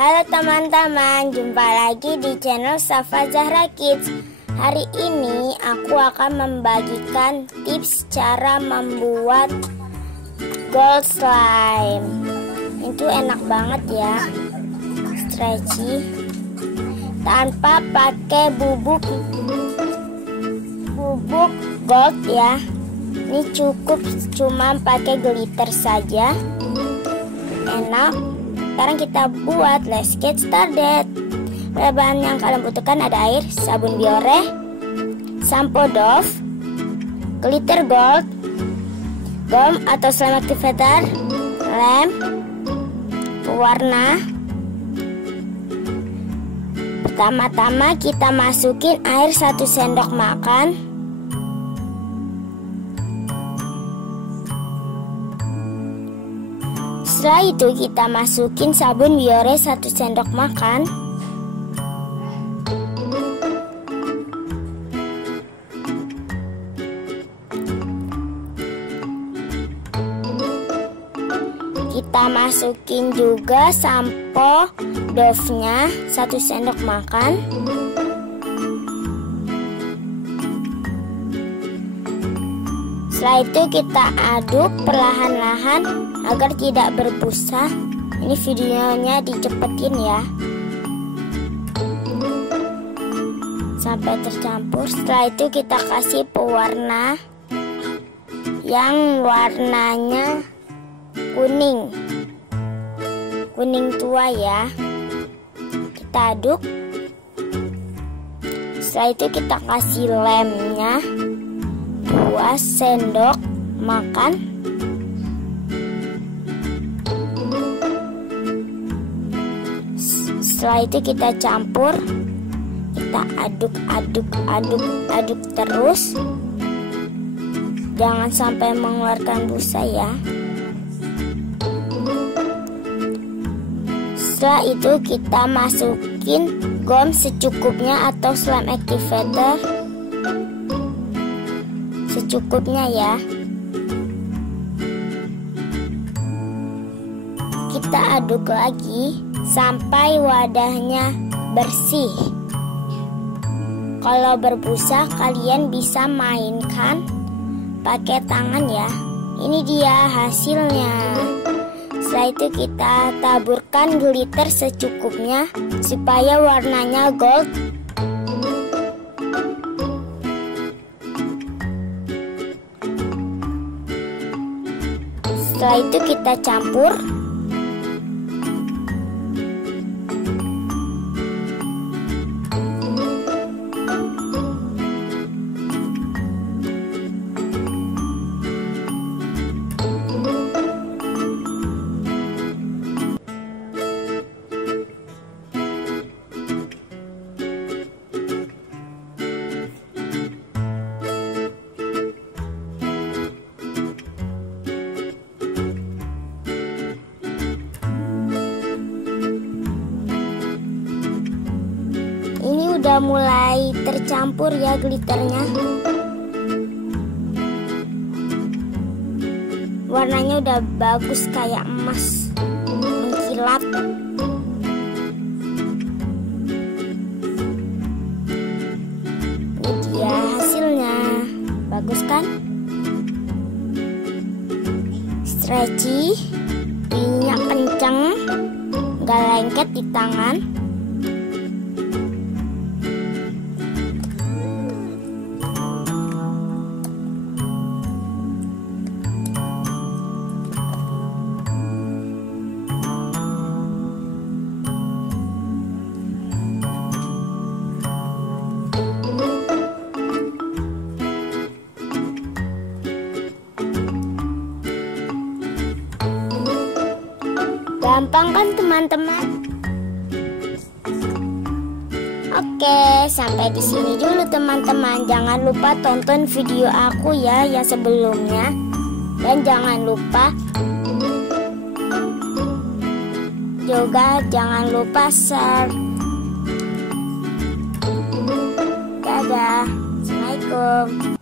Halo teman-teman, jumpa lagi di channel Safa Zahra Kids. Hari ini aku akan membagikan tips cara membuat gold slime. Itu enak banget ya, stretchy, tanpa pakai bubuk gold ya. Ini cukup cuma pakai glitter saja. Enak. Sekarang kita buat, let's get started. Bahan yang kalian butuhkan ada air, sabun biore, sampo Dove, glitter gold, gum atau slime activator, lem, pewarna. Pertama-tama kita masukin air 1 sendok makan. Setelah itu kita masukin sabun biore 1 sendok makan. Kita masukin juga sampo Dove-nya 1 sendok makan. Setelah itu kita aduk perlahan-lahan agar tidak berbusa. Ini videonya dicepetin ya, sampai tercampur. Setelah itu kita kasih pewarna yang warnanya kuning tua ya. Kita aduk. Setelah itu kita kasih lemnya 2 sendok makan. Setelah itu kita campur, kita aduk terus. Jangan sampai mengeluarkan busa ya. Setelah itu kita masukin gum secukupnya atau slime activator secukupnya ya. Kita aduk lagi sampai wadahnya bersih. Kalau berbusa kalian bisa mainkan pakai tangan ya. Ini dia hasilnya. Setelah itu kita taburkan glitter secukupnya supaya warnanya gold. Setelah itu kita campur. Ini udah mulai tercampur ya glitternya. Warnanya udah bagus kayak emas, mengkilat. Ini dia hasilnya. Bagus kan? Stretchy, bunyinya kenceng, gak lengket di tangan. Gampang kan teman-teman? Oke, sampai di sini dulu teman-teman. Jangan lupa tonton video aku ya yang sebelumnya. Dan jangan lupa share. Dadah. Assalamualaikum.